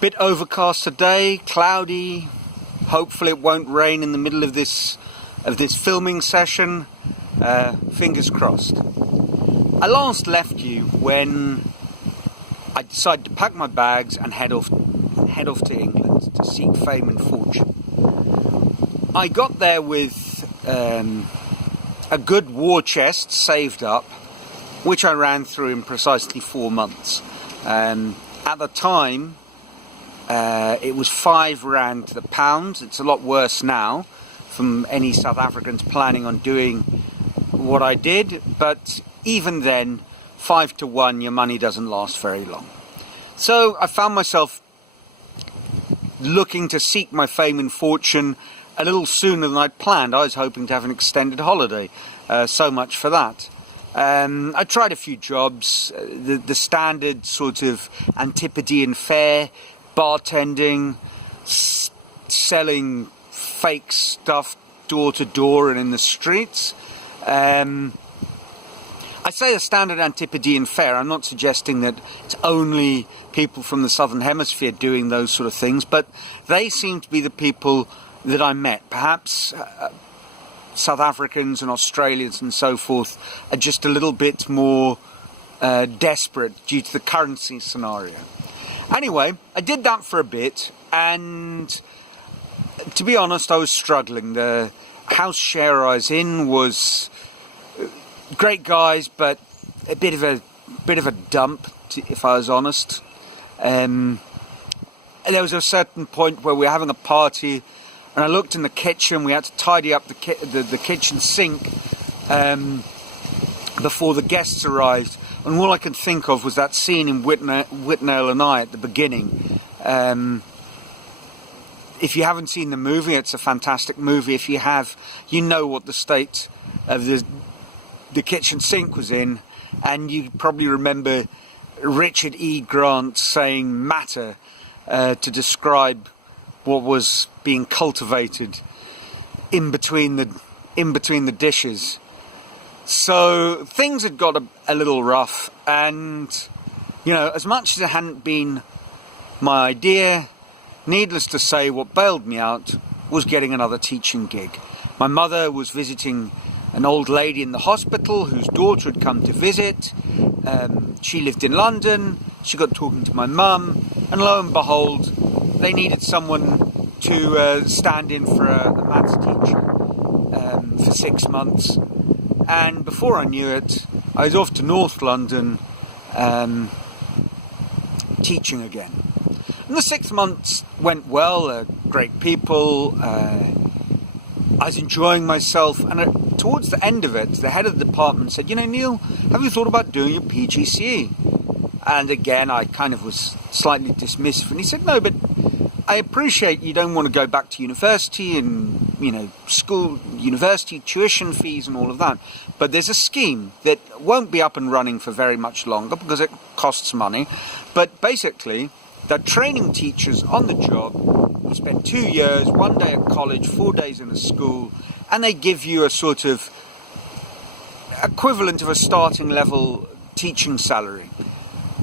Bit overcast today, cloudy. Hopefully it won't rain in the middle of this filming session. Fingers crossed. I last left you when I decided to pack my bags and head off to England to seek fame and fortune. I got there with a good war chest saved up, which I ran through in precisely 4 months. At the time, it was £5 to the pound. It's a lot worse now from any South Africans planning on doing what I did, but even then, 5 to 1, your money doesn't last very long. So I found myself looking to seek my fame and fortune a little sooner than I'd planned. I was hoping to have an extended holiday, so much for that. I tried a few jobs, the standard sort of Antipodean fare, bartending, selling fake stuff door to door and in the streets. I say a standard Antipodean fare. I'm not suggesting that it's only people from the Southern Hemisphere doing those sort of things, but they seem to be the people that I met. Perhaps South Africans and Australians and so forth are just a little bit more desperate due to the currency scenario. Anyway, I did that for a bit, and to be honest, I was struggling. The house share I was in was great guys, but a bit of a dump, if I was honest. There was a certain point where we were having a party, and I looked in the kitchen. We had to tidy up the kitchen sink before the guests arrived, and all I could think of was that scene in Whitnell and I at the beginning. If you haven't seen the movie, it's a fantastic movie. If you have, you know what the state of the kitchen sink was in, and you probably remember Richard E. Grant saying matter to describe what was being cultivated in between the dishes. So things had got a little rough, and you know, as much as it hadn't been my idea, needless to say, what bailed me out was getting another teaching gig. My mother was visiting an old lady in the hospital whose daughter had come to visit. She lived in London. She got talking to my mum, and lo and behold, they needed someone to stand in for a maths teacher for 6 months. And before I knew it, I was off to North London teaching again. And the 6 months went well, great people, I was enjoying myself, and towards the end of it, the head of the department said, "You know, Neil, have you thought about doing your PGCE?" And again, I kind of was slightly dismissive, and he said, "No, but I appreciate you don't want to go back to university and, you know, school, university tuition fees and all of that, but there's a scheme that won't be up and running for very much longer because it costs money, but basically, they're training teachers on the job. You spend 2 years, 1 day at college, 4 days in a school, and they give you a sort of equivalent of a starting level teaching salary."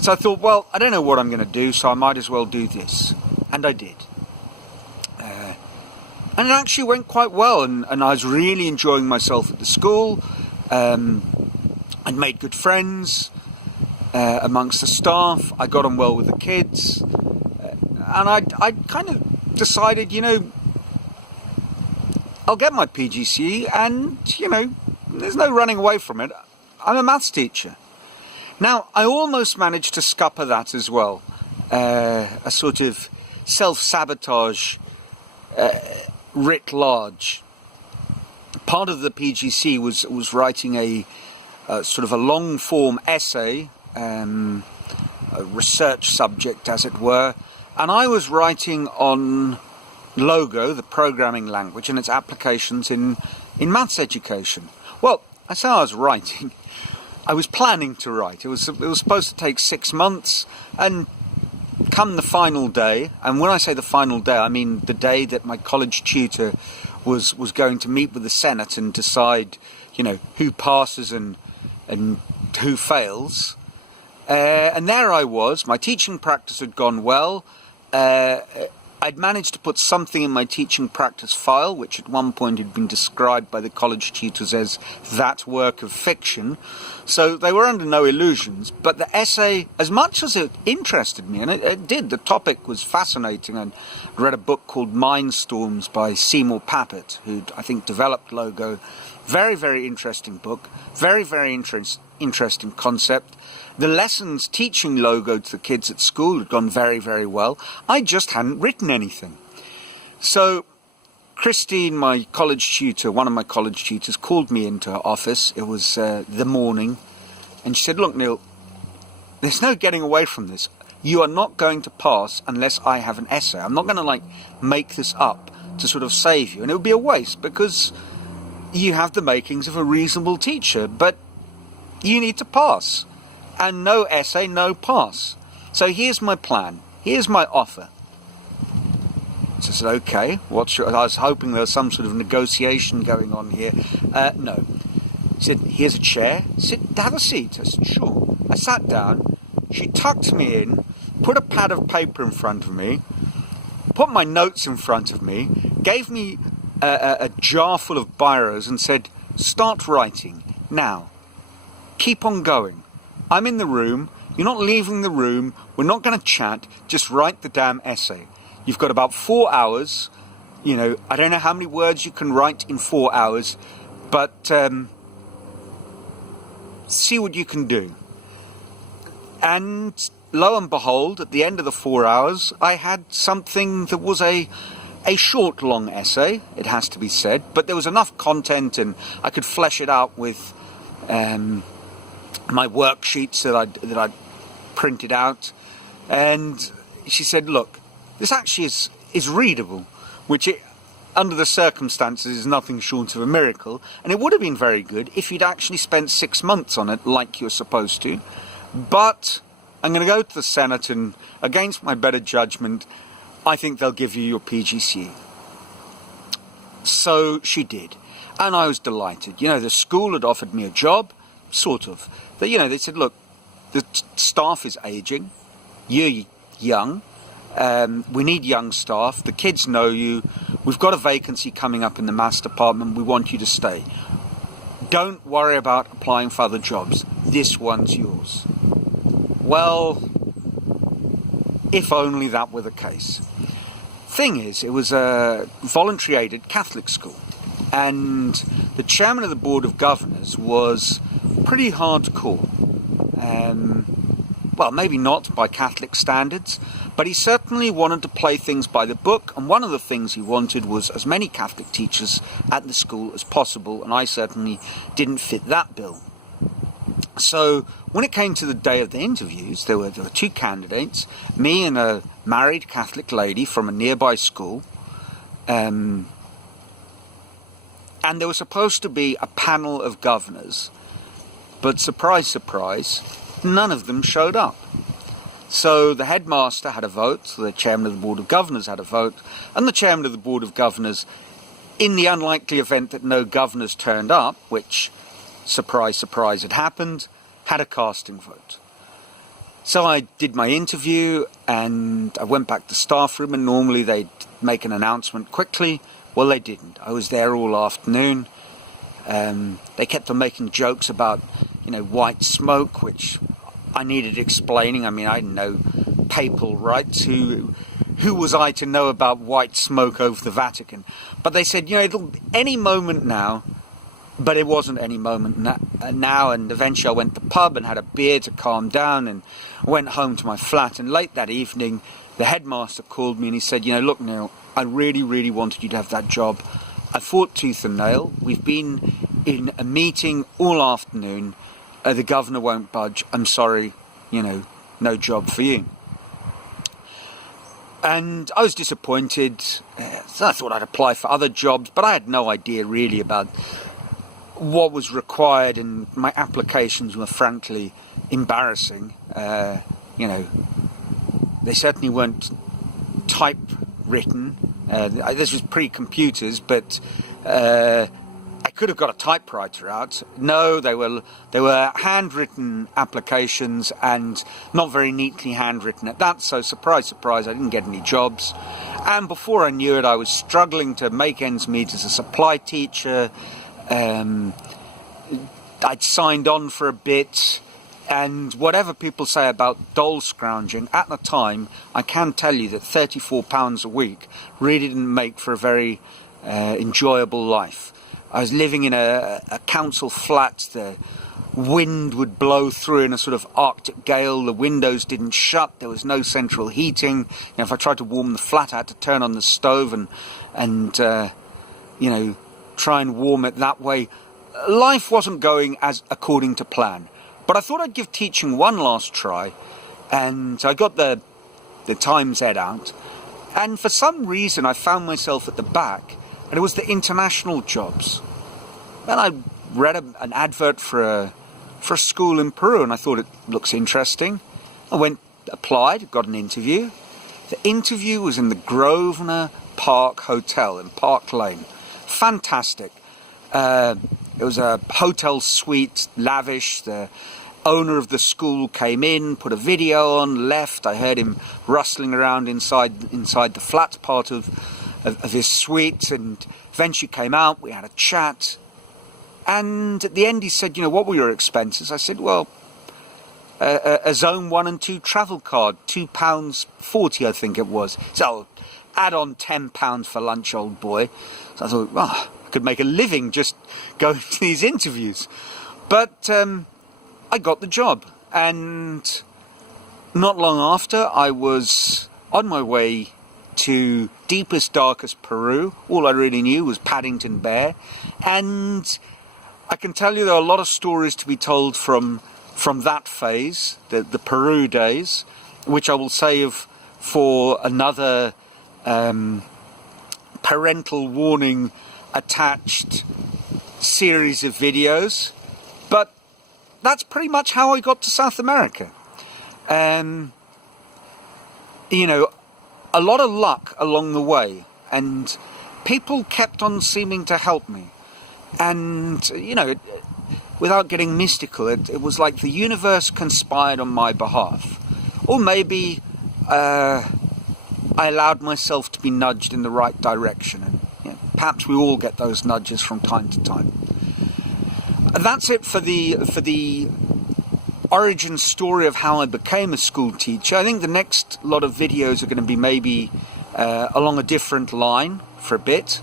So I thought, well, I don't know what I'm going to do, so I might as well do this. And I did. And it actually went quite well, and I was really enjoying myself at the school. I'd made good friends amongst the staff. I got on well with the kids. And I kind of decided, you know, I'll get my PGCE, and, you know, there's no running away from it. I'm a maths teacher. Now, I almost managed to scupper that as well. A sort of self-sabotage writ large. Part of the PGCE was writing a sort of a long-form essay, a research subject, as it were, and I was writing on Logo, the programming language, and its applications in maths education. Well, I say I was writing. I was planning to write. It was supposed to take 6 months, and come the final day, and when I say the final day, I mean the day that my college tutor was going to meet with the Senate and decide, you know, who passes and who fails. And there I was. My teaching practice had gone well. I'd managed to put something in my teaching practice file, which at one point had been described by the college tutors as that work of fiction. So they were under no illusions. But the essay, as much as it interested me, and it did, the topic was fascinating. I read a book called Mindstorms by Seymour Papert, who'd, I think, developed Logo. Very, very interesting book. Very, very interesting concept. The lessons teaching Logo to the kids at school had gone very, very well. I just hadn't written anything. So Christine, my college tutor, one of my college tutors, called me into her office. It was the morning. And she said, look, Neil, there's no getting away from this. You are not going to pass unless I have an essay. I'm not going to, make this up to sort of save you. And it would be a waste because you have the makings of a reasonable teacher. But you need to pass. And no essay, no pass. So here's my plan. Here's my offer. So I said, okay, I was hoping there was some sort of negotiation going on here. No. He said, here's a chair. Have a seat. I said, sure. I sat down. She tucked me in, put a pad of paper in front of me, put my notes in front of me, gave me a jar full of biros and said, start writing. Now, keep on going. I'm in the room, you're not leaving the room, we're not going to chat, just write the damn essay. You've got about 4 hours, I don't know how many words you can write in 4 hours, but see what you can do. And lo and behold, at the end of the 4 hours, I had something that was a short, long essay, it has to be said, but there was enough content and I could flesh it out with my worksheets that I'd printed out. And she said, look, this actually is readable, which under the circumstances is nothing short of a miracle, and it would have been very good if you'd actually spent 6 months on it like you're supposed to. But I'm going to go to the Senate, and against my better judgment, I think they'll give you your PGCE. So she did, and I was delighted. The school had offered me a job, sort of. They said, look, the staff is aging, you're young, we need young staff, the kids know you, we've got a vacancy coming up in the maths department, we want you to stay. Don't worry about applying for other jobs, this one's yours. Well, if only that were the case. Thing is, it was a voluntary aided Catholic school, and the chairman of the Board of Governors was pretty hardcore. Well, maybe not by Catholic standards, but he certainly wanted to play things by the book, and one of the things he wanted was as many Catholic teachers at the school as possible, and I certainly didn't fit that bill. So when it came to the day of the interviews, there were two candidates, me and a married Catholic lady from a nearby school, and there was supposed to be a panel of governors. But surprise, surprise, none of them showed up. So the headmaster had a vote, the chairman of the Board of Governors had a vote, and the chairman of the Board of Governors, in the unlikely event that no governors turned up, which, surprise, surprise, had happened, had a casting vote. So I did my interview, and I went back to staff room, and normally they'd make an announcement quickly. Well, they didn't. I was there all afternoon. They kept on making jokes about, white smoke, which I needed explaining. I mean, I didn't know papal rights. Who was I to know about white smoke over the Vatican? But they said, it'll any moment now. But it wasn't any moment now, and eventually I went to the pub and had a beer to calm down and went home to my flat. And late that evening, the headmaster called me and he said, look, Neil, I really, really wanted you to have that job. I fought tooth and nail. We've been in a meeting all afternoon. The governor won't budge. I'm sorry, no job for you. And I was disappointed. So I thought I'd apply for other jobs, but I had no idea really about what was required, and my applications were frankly embarrassing. They certainly weren't typewritten. This was pre-computers, but I could have got a typewriter out. No, they were handwritten applications and not very neatly handwritten at that. So surprise, surprise, I didn't get any jobs. And before I knew it, I was struggling to make ends meet as a supply teacher. I'd signed on for a bit, and whatever people say about dole scrounging, at the time, I can tell you that £34 a week really didn't make for a very enjoyable life. I was living in a council flat. The wind would blow through in a sort of Arctic gale. The windows didn't shut. There was no central heating. You know, if I tried to warm the flat, I had to turn on the stove and try and warm it that way. Life wasn't going as according to plan. But I thought I'd give teaching one last try, and I got the Times Ed out. And for some reason, I found myself at the back, and it was the international jobs. And I read an advert for a school in Peru, and I thought it looks interesting. I went, applied, got an interview. The interview was in the Grosvenor Park Hotel in Park Lane. Fantastic. It was a hotel suite, lavish. The owner of the school came in, put a video on, left. I heard him rustling around inside the flat part of his suite, and eventually came out. We had a chat, and at the end he said, what were your expenses? I said, well, a zone 1 and 2 travel card, £2.40 I think it was. So add on £10 for lunch, old boy. So I thought, I could make a living just going to these interviews. But I got the job, and not long after I was on my way to deepest, darkest Peru. All I really knew was Paddington Bear, and I can tell you there are a lot of stories to be told from that phase, the Peru days, which I will save for another parental warning attached series of videos. But that's pretty much how I got to South America. A lot of luck along the way, and people kept on seeming to help me. And, without getting mystical, it was like the universe conspired on my behalf. Or maybe I allowed myself to be nudged in the right direction. And perhaps we all get those nudges from time to time. And that's it for the origin story of how I became a school teacher. I think the next lot of videos are going to be maybe along a different line for a bit.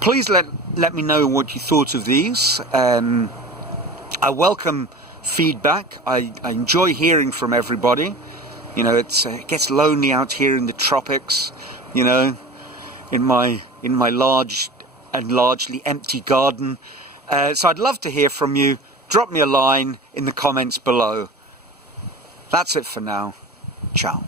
Please let me know what you thought of these. I welcome feedback. I enjoy hearing from everybody. It gets lonely out here in the tropics, in my large and largely empty garden. So I'd love to hear from you. Drop me a line in the comments below. That's it for now. Ciao.